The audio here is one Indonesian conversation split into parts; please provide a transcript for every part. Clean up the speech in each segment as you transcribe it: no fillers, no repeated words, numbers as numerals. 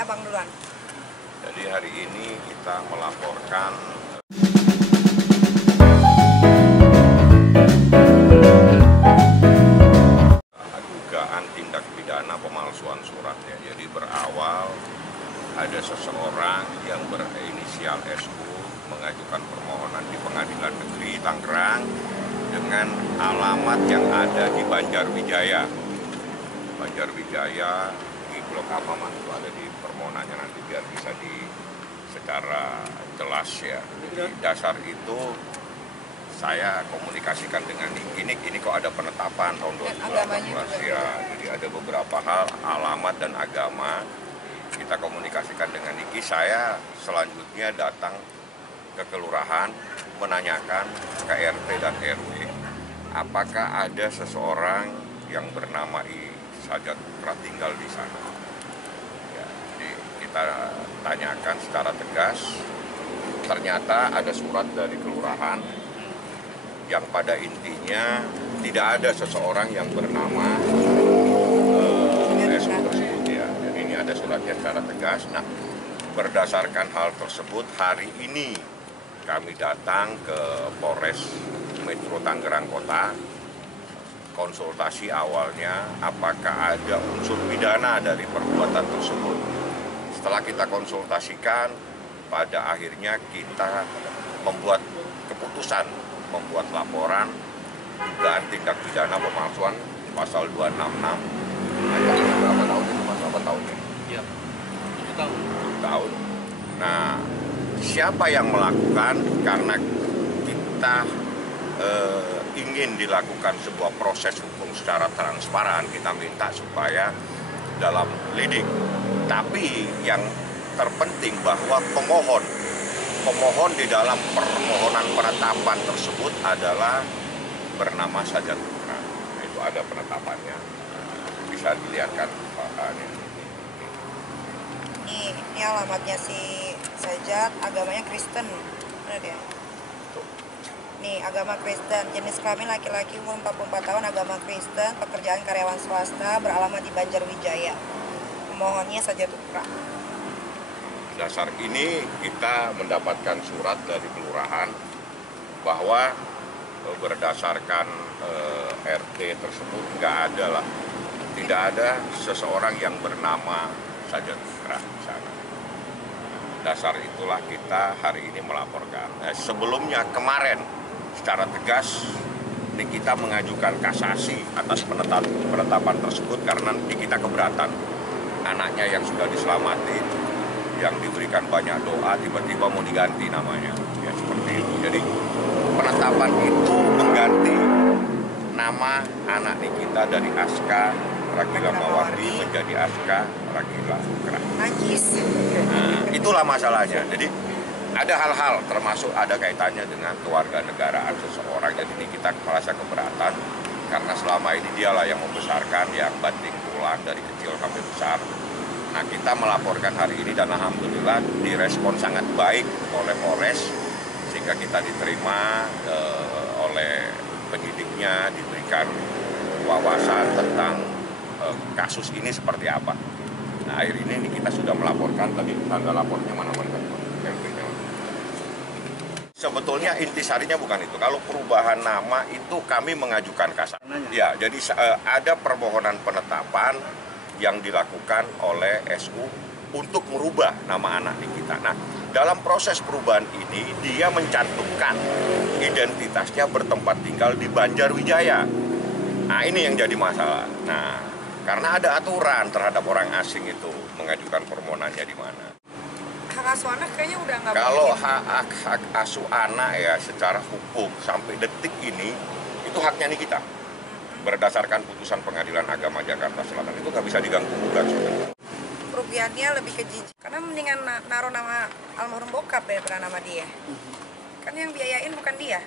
Abang duluan. Jadi hari ini kita melaporkan dugaan tindak pidana pemalsuan surat ya. Jadi berawal ada seseorang yang berinisial SU mengajukan permohonan di Pengadilan Negeri Tangerang dengan alamat yang ada di Banjarwijaya. Banjarwijaya di Blok apa mas itu ada di permohonannya, nanti biar bisa secara jelas ya. Jadi dasar itu saya komunikasikan dengan ini kok ada penetapan tahun 2018 ya. Jadi ada beberapa hal, alamat dan agama. Kita komunikasikan dengan Niki. Saya selanjutnya datang ke kelurahan menanyakan ke RT dan RW apakah ada seseorang yang bernama Sajat Putra tinggal di sana. Ya, jadi kita tanyakan secara tegas. Ternyata ada surat dari kelurahan yang pada intinya tidak ada seseorang yang bernama SU tersebut ya. Jadi ini ada suratnya secara tegas. Nah, berdasarkan hal tersebut hari ini kami datang ke Polres Metro Tangerang Kota. Konsultasi awalnya apakah ada unsur pidana dari perbuatan tersebut. Setelah kita konsultasikan, pada akhirnya kita membuat keputusan, membuat laporan dugaan tindak pidana pemalsuan pasal 266. Ayatnya berapa tahun itu mas? Berapa tahunnya? Iya, 7 tahun. 7 tahun. Nah, siapa yang melakukan? Karena kita ingin dilakukan sebuah proses hukum secara transparan, kita minta supaya dalam lidik. Tapi yang terpenting bahwa pemohon di dalam permohonan penetapan tersebut adalah bernama Sajat Putra. Itu ada penetapannya, bisa dilihatkan bahannya. Ini alamatnya si Sajat, agamanya Kristen, benar ya? Nih, agama Kristen, jenis kelamin laki-laki, umur 44 tahun, agama Kristen, pekerjaan karyawan swasta, beralamat di Banjarwijaya. Pemohonnya Sajat Putra. Dasar ini kita mendapatkan surat dari kelurahan bahwa berdasarkan RT tersebut tidak ada seseorang yang bernama Sajat Putra di sana. Dasar itulah kita hari ini melaporkan. Sebelumnya kemarin secara tegas kita mengajukan kasasi atas penetapan tersebut karena kita keberatan. Anaknya yang sudah diselamatin, yang diberikan banyak doa, tiba-tiba mau diganti namanya, ya seperti itu. Jadi penetapan itu mengganti nama anak Nikita dari Aska Ragila Mawardi menjadi Aska Ragila Kerah. Najis. Nah, itulah masalahnya. Jadi ada hal-hal termasuk ada kaitannya dengan kewarganegaraan seseorang. Jadi kita merasa keberatan karena selama ini dialah yang membesarkan, yang banting tulang dari kecil sampai besar. Nah, kita melaporkan hari ini dan alhamdulillah direspon sangat baik oleh Polres sehingga kita diterima oleh penyidiknya, diberikan wawasan tentang kasus ini seperti apa. Nah, akhir ini kita sudah melaporkan, tadi tanda lapornya mana-mana. Sebetulnya intisarinya bukan itu. Kalau perubahan nama itu kami mengajukan kasasi. Ya, jadi ada permohonan penetapan yang dilakukan oleh SU untuk merubah nama anak kita. Nah, dalam proses perubahan ini dia mencantumkan identitasnya bertempat tinggal di Banjarwijaya. Nah, ini yang jadi masalah. Nah, karena ada aturan terhadap orang asing itu mengajukan permohonannya di mana. Hak asuh anak kayaknya udah nggak boleh. Kalau hak asuh anak ya secara hukum sampai detik ini itu haknya nih kita. Berdasarkan putusan Pengadilan Agama Jakarta Selatan itu nggak bisa diganggu-gugat sebenarnya. Kerugiannya lebih ke jijik. Karena mendingan naruh nama almarhum bokap ya nama dia. Kan yang biayain bukan dia.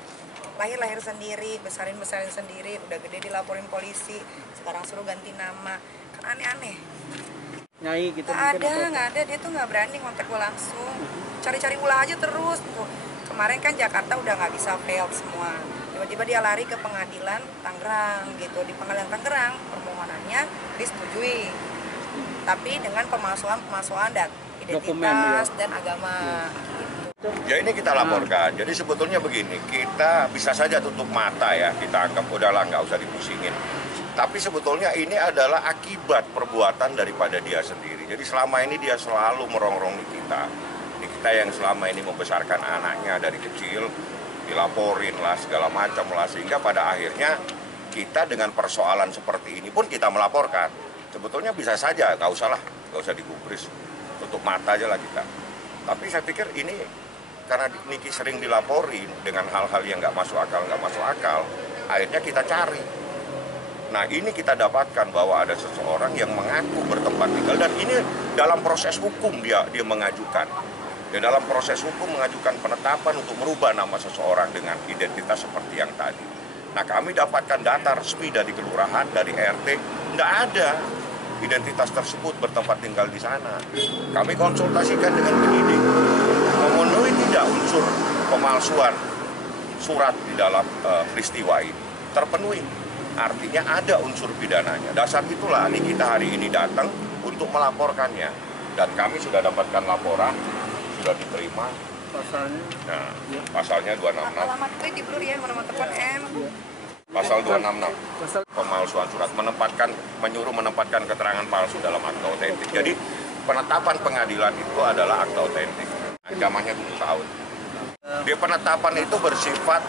Lahir sendiri, besarin sendiri, udah gede dilaporin polisi, sekarang suruh ganti nama. Kan aneh-aneh. Nyai gitu Nggak ada, dia tuh nggak berani ngontak gue langsung. Cari-cari ulah aja terus gitu. Kemarin kan Jakarta udah nggak bisa fail semua. Tiba-tiba dia lari ke pengadilan Tangerang gitu. Di pengadilan Tangerang permohonannya disetujui. tapi dengan pemalsuan dan Dokumen, identitas ya. dan agama. Gitu. Ya ini kita laporkan. Jadi sebetulnya begini, kita bisa saja tutup mata ya, kita anggap udahlah nggak usah dipusingin. Tapi sebetulnya ini adalah akibat perbuatan daripada dia sendiri. Jadi selama ini dia selalu merongrong kita. Ini kita yang selama ini membesarkan anaknya dari kecil, dilaporin lah segala macam lah, sehingga pada akhirnya kita dengan persoalan seperti ini pun kita melaporkan. Sebetulnya bisa saja, nggak usah digubris, tutup mata aja lah kita. Tapi saya pikir ini karena Niki sering dilaporin dengan hal-hal yang nggak masuk akal, akhirnya kita cari. Nah ini kita dapatkan bahwa ada seseorang yang mengaku bertempat tinggal dan ini dalam proses hukum dia mengajukan. Dia dalam proses hukum mengajukan penetapan untuk merubah nama seseorang dengan identitas seperti yang tadi. Nah kami dapatkan data resmi dari kelurahan, dari RT, tidak ada identitas tersebut bertempat tinggal di sana. Kami konsultasikan dengan penyidik, memenuhi tidak unsur pemalsuan surat di dalam peristiwa ini, terpenuhi. Artinya ada unsur pidananya. Dasar itulah kita hari ini datang untuk melaporkannya. Dan kami sudah dapatkan laporan, sudah diterima. Pasalnya? Nah, pasalnya 266. Alamat gue di blur ya, nomor telepon M. Pasal 266. Pasal Pemalsuan surat, menyuruh menempatkan keterangan palsu dalam akta otentik. Jadi penetapan pengadilan itu adalah akta otentik. Ancamannya 7 tahun. Di penetapan itu bersifat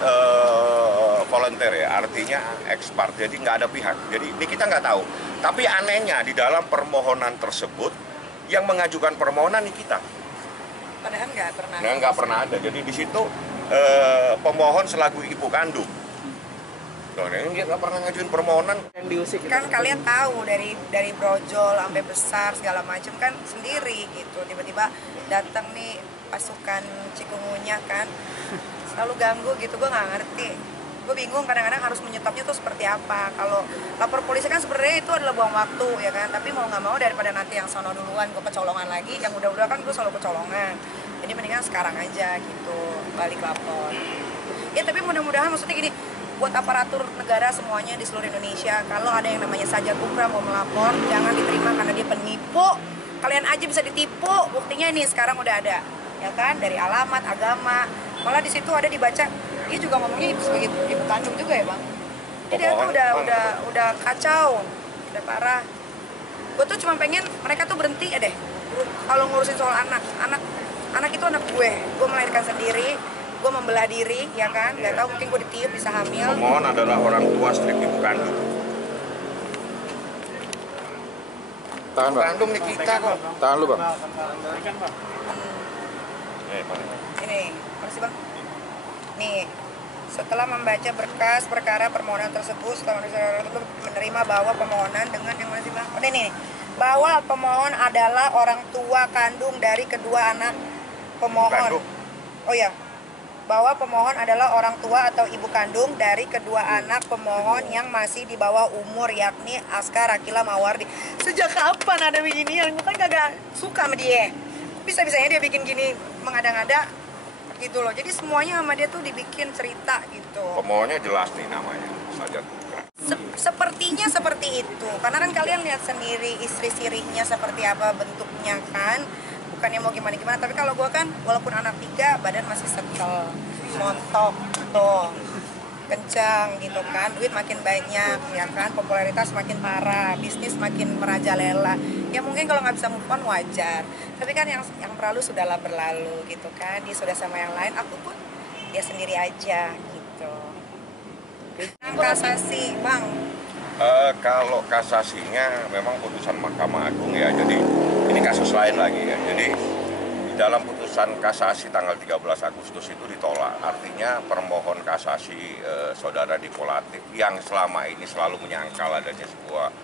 volunteer ya, artinya ex parte, jadi nggak ada pihak. Jadi ini kita nggak tahu. Tapi anehnya di dalam permohonan tersebut yang mengajukan permohonan ini kita. Padahal nggak pernah. Nah, nggak pernah ada. Jadi di situ pemohon selaku ibu kandung. Loh, dia nggak pernah ngajuin permohonan. yang diusik itu. Kan kalian tahu dari brojol sampai besar segala macam kan sendiri gitu. Tiba-tiba datang nih pasukan cikungunya kan, selalu ganggu gitu, gue nggak ngerti. Gue bingung kadang-kadang harus menyetopnya tuh seperti apa. Kalau lapor polisi kan sebenarnya itu adalah buang waktu ya kan, tapi mau nggak mau daripada nanti yang sono duluan gue kecolongan lagi, yang udah-udah kan gue selalu kecolongan. Jadi mendingan sekarang aja gitu balik lapor. Ya tapi mudah-mudahan maksudnya gini, buat aparatur negara semuanya di seluruh Indonesia, kalau ada yang namanya Sajat Kupra mau melapor, jangan diterima karena dia penipu. Kalian aja bisa ditipu, buktinya ini sekarang udah ada, ya kan, dari alamat, agama, malah di situ ada dibaca, dia juga ngomongnya sebagai ibu kandung juga ya bang. Jadi itu udah kacau, udah parah. Gue tuh cuma pengen mereka tuh berhenti ya deh, kalau ngurusin soal anak itu anak gue melahirkan sendiri. Gue membelah diri, ya kan? Gak tahu mungkin gue ditiup bisa hamil. Pemohon adalah orang tua strip ibu kandung. Tahan bang, Kandung nih kita kok. tahan lu bang. Ini, makasih bang. Nih, setelah membaca berkas perkara permohonan tersebut, setelah menerima bahwa permohonan dengan yang mana sih bang? Oh, ini, bahwa pemohon adalah orang tua kandung dari kedua anak pemohon. Oh ya. Bahwa pemohon adalah orang tua atau ibu kandung dari kedua anak pemohon yang masih di bawah umur, yakni Askar Akila Mawardi. Sejak kapan ada beginian? Gue kan kagak suka sama dia. Bisa-bisanya dia bikin gini mengada-ngada gitu loh. Jadi semuanya sama dia tuh dibikin cerita gitu. Pemohonnya jelas nih namanya, Sajat. Sepertinya seperti itu. Karena kan kalian lihat sendiri istri sirinya seperti apa bentuknya kan. Bukannya mau gimana-gimana, tapi kalau gue kan walaupun anak 3, badan masih setel, montok tuh, kencang gitu kan, duit makin banyak ya kan, popularitas makin parah, bisnis makin merajalela. Ya mungkin kalau nggak bisa move on wajar, tapi kan yang berlalu sudahlah berlalu gitu kan, dia sudah sama yang lain, aku pun dia sendiri aja gitu. Kasasi bang. Kalau kasasinya memang putusan Mahkamah Agung ya, jadi ini kasus lain lagi ya. Jadi di dalam putusan kasasi tanggal 13 Agustus itu ditolak. Artinya permohon kasasi saudara Niko Latif yang selama ini selalu menyangkal adanya sebuah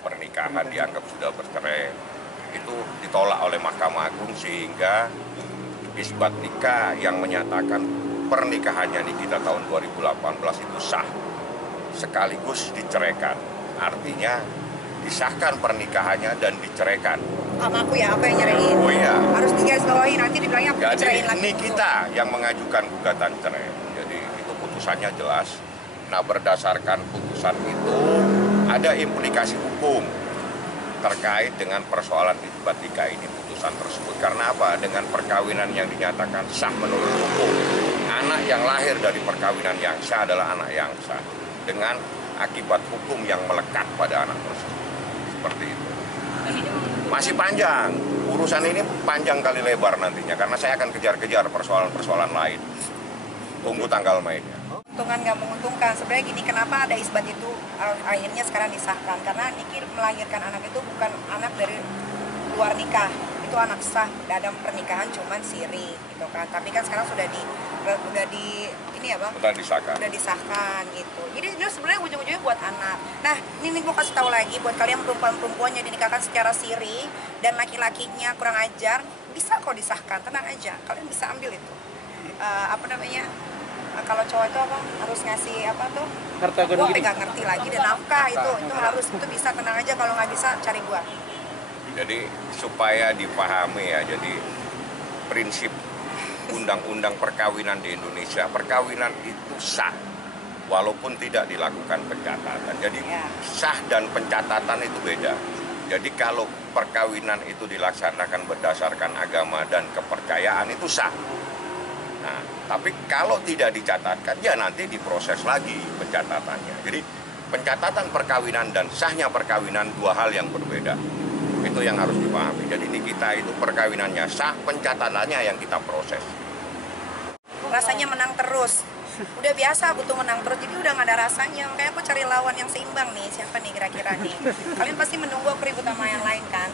pernikahan dianggap sudah bercerai, itu ditolak oleh Mahkamah Agung sehingga isbat nikah yang menyatakan pernikahannya Nikita tahun 2018 itu sah sekaligus diceraikan, artinya disahkan pernikahannya dan diceraikan. Sama aku ya, apa yang nyerahin? Oh iya. Harus digarisbawahi, nanti dibilangnya aku Jadi dicerain lagi. ini kita yang mengajukan gugatan cerai. Jadi itu putusannya jelas. Nah berdasarkan putusan itu ada implikasi hukum. terkait dengan persoalan isbat nikah ini, putusan tersebut. Karena apa? Dengan perkawinan yang dinyatakan sah menurut hukum, anak yang lahir dari perkawinan yang sah adalah anak yang sah, dengan akibat hukum yang melekat pada anak tersebut. Seperti itu. Masih panjang, urusan ini panjang kali lebar nantinya, karena saya akan kejar-kejar persoalan-persoalan lain. Tunggu tanggal mainnya. Menguntungkan nggak menguntungkan, sebenarnya gini, kenapa ada isbat itu akhirnya sekarang disahkan, karena Niki melahirkan anak itu bukan anak dari luar nikah, itu anak sah dalam pernikahan cuman siri gitu kan, tapi kan sekarang sudah di ini ya Bang, udah disahkan gitu. Jadi itu sebenarnya ujung-ujungnya buat anak. Nah ini gue kasih tahu lagi buat kalian perempuan-perempuan yang dinikahkan secara siri dan laki-lakinya kurang ajar, bisa kok disahkan, tenang aja, kalian bisa ambil itu kalau cowok itu apa harus ngasih apa tuh, Harta gue gondong. nggak ngerti lagi, dan nafkah itu harus, itu bisa, tenang aja, kalau nggak bisa cari gue. Jadi supaya dipahami ya, jadi prinsip undang-undang perkawinan di Indonesia, perkawinan itu sah walaupun tidak dilakukan pencatatan. Jadi sah dan pencatatan itu beda. Jadi kalau perkawinan itu dilaksanakan berdasarkan agama dan kepercayaan itu sah. Nah, tapi kalau tidak dicatatkan, ya nanti diproses lagi pencatatannya. Jadi pencatatan perkawinan dan sahnya perkawinan dua hal yang berbeda. Itu yang harus dipahami. Jadi di kita itu perkawinannya sah, pencatatannya yang kita proses. Rasanya menang terus. Udah biasa aku tuh menang terus, jadi udah gak ada rasanya. Makanya aku cari lawan yang seimbang nih. Siapa nih kira-kira nih? Kalian pasti menunggu aku ribut sama yang lain kan?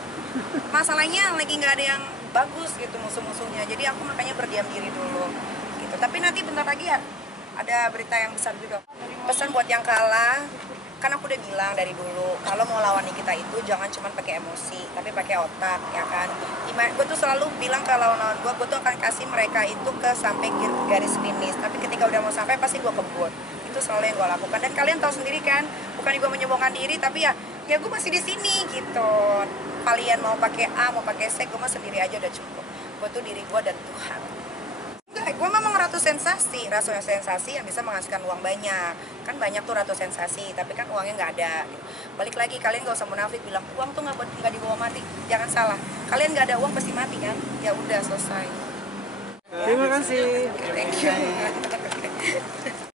Masalahnya lagi gak ada yang bagus gitu musuh-musuhnya. Jadi aku makanya berdiam diri dulu gitu. Tapi nanti bentar lagi ya ada berita yang besar juga. Pesan buat yang kalah, kan aku udah bilang dari dulu, kalau mau lawan kita itu jangan cuma pakai emosi, tapi pakai otak, ya kan? Gue tuh selalu bilang ke lawan-lawan gue tuh akan kasih mereka itu ke sampai garis finish, tapi ketika udah mau sampai pasti gue kebut. Itu selalu yang gue lakukan, dan kalian tahu sendiri kan, bukan gue menyombongkan diri, tapi ya gue masih di sini gitu. Kalian mau pakai A, mau pakai C, gue mah sendiri aja udah cukup. Gue tuh diri gue dan Tuhan. Gue memang ratu sensasi yang bisa menghasilkan uang banyak. Kan banyak tuh ratu sensasi, tapi kan uangnya nggak ada. Balik lagi, kalian gak usah munafik bilang uang tuh nggak dibawa mati. Jangan salah, kalian nggak ada uang pasti mati kan? Ya udah selesai. Terima kasih. Thank you.